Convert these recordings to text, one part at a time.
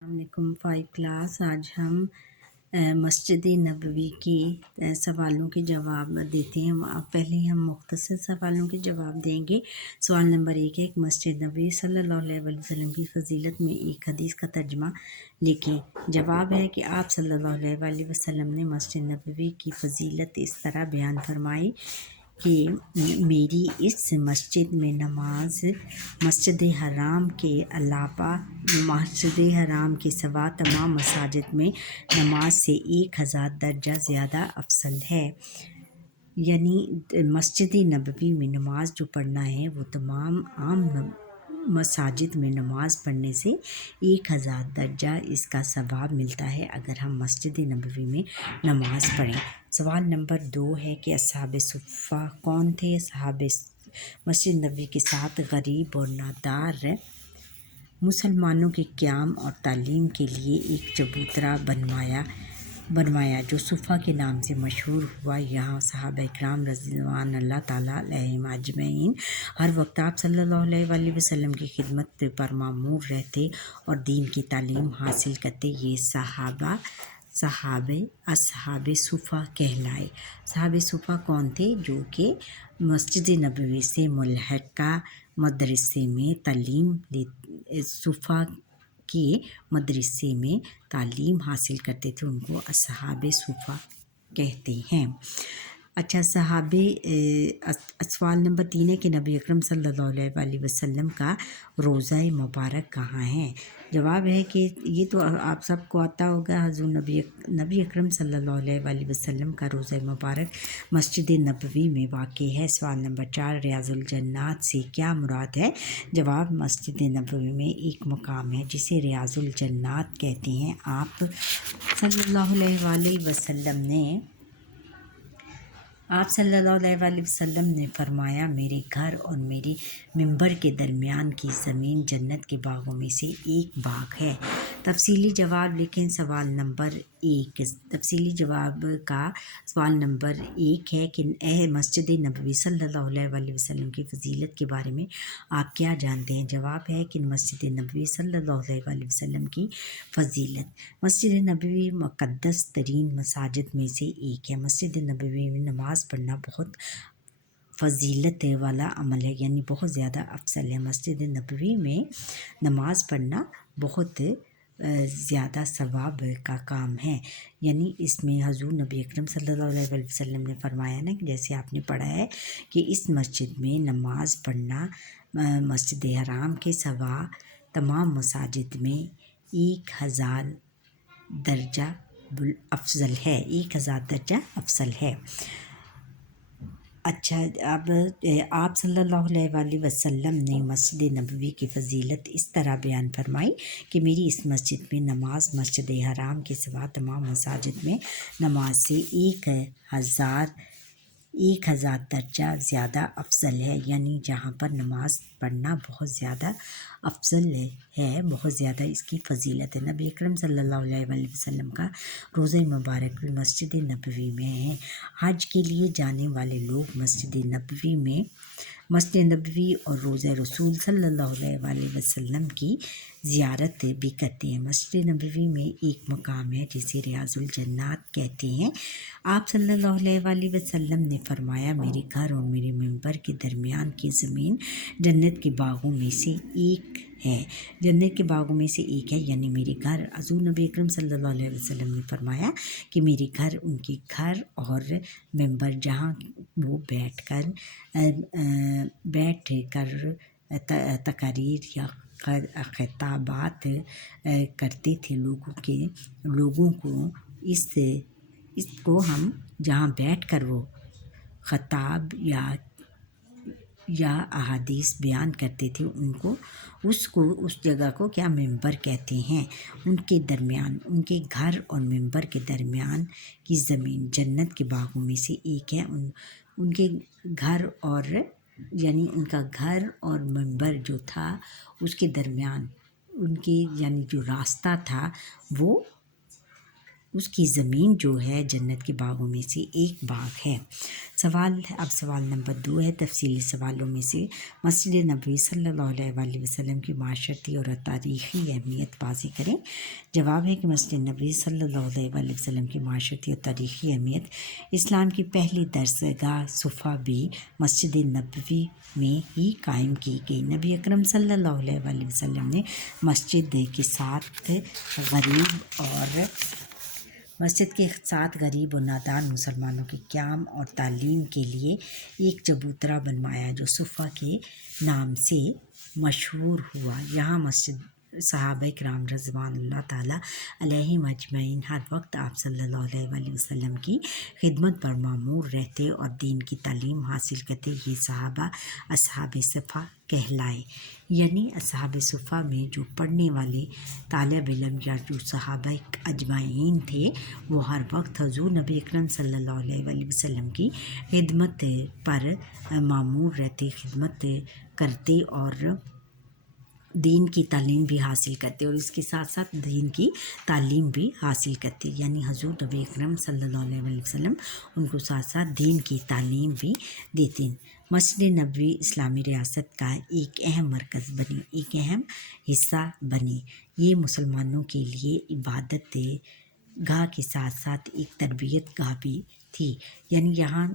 अस्सलामुअलैकुम 5 क्लास। आज हम मस्जिद नबवी की सवालों के जवाब देते हैं। अब पहले हम मुख्तसर सवालों के जवाब देंगे। सवाल नंबर 1 है कि मस्जिद नबवी सल्लल्लाहु अलैहि वसल्लम की फ़जीलत में एक हदीस का तर्जुमा लिखें। जवाब है कि आप सल्लल्लाहु अलैहि वसल्लम ने मस्जिद नबवी की फ़जीलत इस तरह बयान फरमाई कि मेरी इस मस्जिद में नमाज मस्जिद हराम के अलावा मस्जिद हराम के सिवा तमाम मसाजिद में नमाज से 1000 दर्जा ज़्यादा अफसल है। यानी मस्जिद नबवी में नमाज जो पढ़ना है वो तमाम आम मसाजिद में नमाज पढ़ने से 1000 दर्जा इसका सवाब मिलता है अगर हम मस्जिद नबवी में नमाज पढ़ें। सवाल नंबर 2 है कि अस्हाब सुफ़ा कौन थे? अस्हाब मस्जिद नबवी के साथ गरीब और नादार मुसलमानों के क़याम और तालीम के लिए एक चबूतरा बनवाया जो सुफ़ा के नाम से मशहूर हुआ। यहाँ सहाबा इकराम रज़ियल्लाहु अल्लाह ताला अलैहिम अजमईन हर वक्त आप सल्लल्लाहु अलैहि वसल्लम की खिदमत पर मामूर रहते और दीन की तालीम हासिल करते। ये असहाबे सुफ़ा कहलाए। सहाबे सुफ़ा कौन थे? जो कि मस्जिद नबवी से मुल्हक़ा मदरसे में सुफ़ा के मदरसे में तालीम हासिल करते थे, उनको असहाबे सुफ़ा कहते हैं। अच्छा, सवाल नंबर 3 है कि नबी अकरम सल्लल्लाहु अलैहि वसल्लम का रोज़ा मुबारक कहाँ है? जवाब है कि ये तो आप सबको आता होगा। हुज़ूर नबी अकरम सल्लल्लाहु अलैहि वसल्लम का रोज़ा मुबारक मस्जिद नबवी में वाक़ई है। सवाल नंबर 4 रियाज़ुल जन्नात से क्या मुराद है? जवाब मस्जिद नबवी में एक मकाम है जिसे रियाज़ुल जन्नात कहते हैं। आप सल्लल्लाहु अलैहि वसल्लम ने फरमाया, मेरे घर और मेरे मिंबर के दरमियान की ज़मीन जन्नत के बागों में से एक बाग है। तफसीली जवाब लिखें। सवाल नंबर 1 तफसीली जवाब का सवाल नंबर 1 है कि मस्जिद नबवी सल्लल्लाहु अलैहि वसल्लम की फ़जीलत के बारे में आप क्या जानते हैं? जवाब है कि मस्जिद नबवी सल्लल्लाहु अलैहि वसल्लम की फ़जीलत, मस्जिद नबवी मुक़द्दस तरीन मसाजिद में से एक है। मस्जिद नबवी में नमाज़ पढ़ना बहुत फ़जीलत वाला अमल है, यानी बहुत ज़्यादा अफसल है। मस्जिद नबवी में नमाज़ पढ़ना बहुत ज़्यादा सवाब का काम है। यानी इसमें हुज़ूर नबी अकरम सल्लल्लाहु अलैहि वसल्लम ने फरमाया ना कि जैसे आपने पढ़ा है कि इस मस्जिद में नमाज़ पढ़ना मस्जिद हराम के सिवा तमाम मसाजिद में 1000 दर्जा अफजल है, 1000 दर्जा अफसल है। अच्छा, अब आप सल्लल्लाहु अलैहि वसल्लम ने मस्जिद नबवी की फ़जीलत इस तरह बयान फरमाई कि मेरी इस मस्जिद में नमाज मस्जिद हराम के सिवा तमाम मसाजिद में नमाज से 1000 दर्जा ज़्यादा अफजल है। यानी जहाँ पर नमाज़ पढ़ना बहुत ज़्यादा अफजल है, बहुत ज़्यादा इसकी फ़जीलत है। नबी अकरम सल्लल्लाहु अलैहि वसल्लम का रोज़ा मुबारक भी मस्जिद नबवी में है। हज के लिए जाने वाले लोग मस्जिद नबवी और रोज़ा रसूल सल्लल्लाहु अलैहि वसल्लम की ज़ियारत भी करते हैं। मस्जिद नबवी में एक मकाम है जिसे रियाज़ुल जन्नात कहते हैं। आप सल्लल्लाहु अलैहि वसल्लम ने फरमाया, मेरे घर और मेरे मिंबर के दरमियान की ज़मीन जन्नत के बागों में से एक है। जन्नत के बागों में से एक है, यानी मेरे घर। हुज़ूर नबी अकरम सल्लल्लाहु अलैहि वसल्लम ने फरमाया कि मेरे घर उनके घर और मिंबर जहाँ वो बैठ कर तकारीर या खिताबात करते थे लोगों को इसको हम जहाँ बैठ कर वो खताब या अहादीस बयान करते थे उस जगह को क्या मिंबर कहते हैं। उनके दरमियान, उनके घर और मिंबर के दरमियान की ज़मीन जन्नत के बागों में से एक है। उनके घर और यानी उनका घर और मिंबर जो था उसके दरमियान उनके यानी जो रास्ता था वो اس کی زمین جو ہے جنت کے باغوں میں سے ایک باغ ہے۔ سوال نمبر 2 ہے، تفصیلی سوالوں میں سے مسجد نبوی صلی اللہ علیہ وآلہ وسلم کی معاشرتی اور تاریخی اہمیت واضح کریں۔ جواب ہے کہ مسجد نبوی صلی اللہ علیہ وآلہ وسلم کی معاشرتی اور تاریخی اہمیت، اسلام کی پہلی درسگاہ صفا بھی مسجد نبوی میں ہی قائم کی گئی۔ نبی اکرم صلی اللہ علیہ وآلہ وسلم نے مسجد کے ساتھ غریب اور نادار مسلمانوں کے قیام اور تعلیم کے لیے ایک چبوترا بنوایا جو صفا کے نام سے مشہور ہوا۔ یہاں مسجد صحابہ کرام رضوان اللہ تعالیٰ علیہم اجمعین ہر وقت آپ صلی اللہ علیہ وآلہ وسلم کی خدمت پر مامور رہتے اور دین کی تعلیم حاصل کرتے۔ یہ صحابہ اصحاب صفا کہلائے، یعنی اصحاب صفا میں جو پڑھنے والے طالب علم یا جو صحابہ اجمعین تھے وہ ہر وقت حضور نبی اکرم صلی اللہ علیہ وآلہ وسلم کی خدمت پر مامور رہتے، خدمت کرتے اور دین کی تعلیم بھی حاصل کرتے، اور اس کے ساتھ ساتھ دین کی تعلیم بھی حاصل کرتے، یعنی حضور نبی اکرم صلی اللہ علیہ وآلہ وسلم ان کو ساتھ ساتھ دین کی تعلیم بھی دیتے۔ مسجد نبوی اسلامی ریاست کا ایک اہم مرکز بنی، ایک اہم حصہ بنی۔ یہ مسلمانوں کے لیے عبادت گاہ کے ساتھ ساتھ ایک تربیت گاہ بھی تھی، یعنی یہاں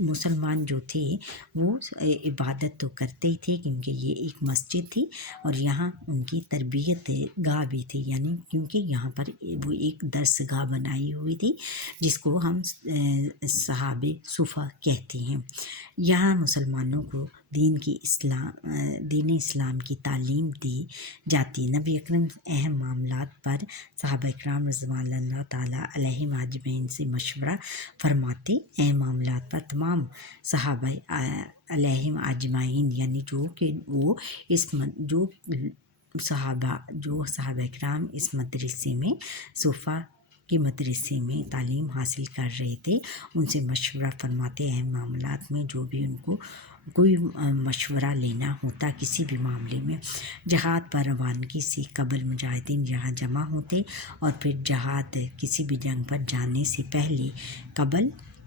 مسلمان جو تھے وہ عبادت تو کرتے ہی تھے کیونکہ یہ ایک مسجد تھی، اور یہاں ان کی تربیت گاہ بھی تھی، یعنی کیونکہ یہاں پر وہ ایک درس گاہ بنائی ہوئی تھی جس کو ہم صحاب صفا کہتے ہیں۔ یہاں مسلمانوں کو دین اسلام کی تعلیم دی جاتی۔ نبی اکرم اہم معاملات پر صحابہ کرام رضوان اللہ تعالیٰ علیہم اجمعین سے مشورہ فرماتے۔ اہم معاملات پر تمام صحابہ علیہم اجمعین، یعنی جو صحابہ کرام اس مدرسے میں صفا کے مدرسے میں تعلیم حاصل کر رہے تھے ان سے مشورہ فرماتے۔ اہم معاملات میں جو بھی ان کو کوئی مشورہ لینا ہوتا کسی بھی معاملے میں، جہاد پر روانگی سے قبل مجاہدین یہاں جمع ہوتے، اور پھر جہاد کسی بھی جنگ پر جانے سے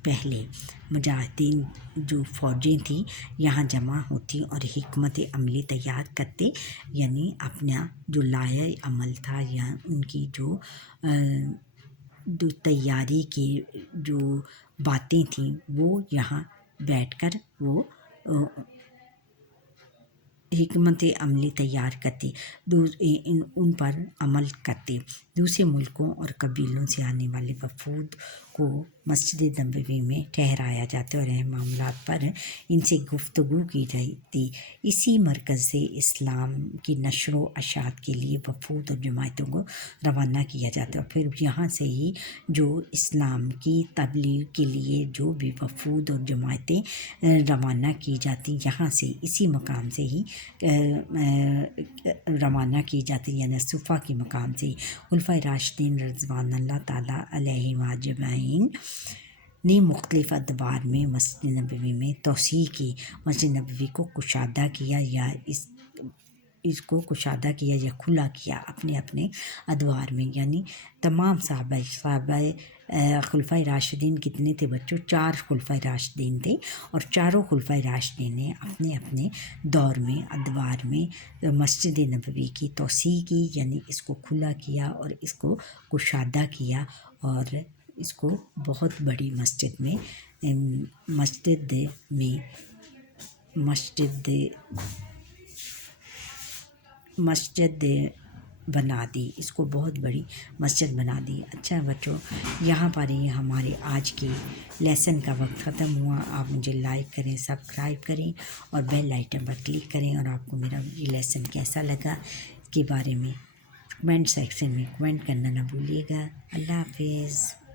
پہلے مجاہدین جو فوجیں تھیں یہاں جمع ہوتی اور حکمت عملی تیار کرتے، یعنی اپنا جو لائحہ عمل تھا یا ان کی جو تیاری کی جو باتیں تھیں وہ یہاں بیٹھ کر وہ حکمت عملی تیار کرتے، ان پر عمل کرتے۔ دوسرے ملکوں اور قبیلوں سے آنے والے وفود کو مسجد نبوی میں ٹھہرایا جاتا اور اہم معاملات پر ان سے گفتگو کی جاتی۔ اسی مرکز سے اسلام کی نشر و اشاعت کے لیے وفود اور جماعتوں کو روانہ کیا جاتا، اور پھر یہاں سے ہی جو اسلام کی تبلیغ کے لیے جو بھی وفود اور جماعتیں روانہ کی جاتی یہاں سے اسی مقام سے ہی روانہ کی جاتی، یعنی صفا کے مقام سے۔ خلفائے راشدین رضوان اللہ تعالیٰ علیہم اجمعین نے مختلف ادوار میں مسجد نبوی میں توسیع کی، مسجد نبوی کو کشادہ کیا یا اس کو کشادہ کیا یا کھلا کیا اپنے اپنے ادوار میں، یعنی تمام صحابہ خلفائے راشدین کتنے تھے بچوں؟ 4 خلفائے راشدین تھے، اور چاروں خلفائے راشدین نے اپنے اپنے دور میں ادوار میں مسجد نبوی کی توسیع کی، یعنی اس کو کھلا کیا اور اس کو کشادہ کیا، اور اس کو بہت بڑی مسجد بنا دی، اس کو بہت بڑی مسجد بنا دی۔ اچھا بچوں، یہاں پر یہ ہمارے آج کے لیسن کا وقت ختم ہوا۔ آپ مجھے لائک کریں، سبسکرائب کریں اور بیل آئیکن پر کلک کریں، اور آپ کو میرا یہ لیسن کیسا لگا اس کے بارے میں کمنٹ سیکشن میں کمنٹ کرنا نہ بھولیے گا۔ اللہ حافظ۔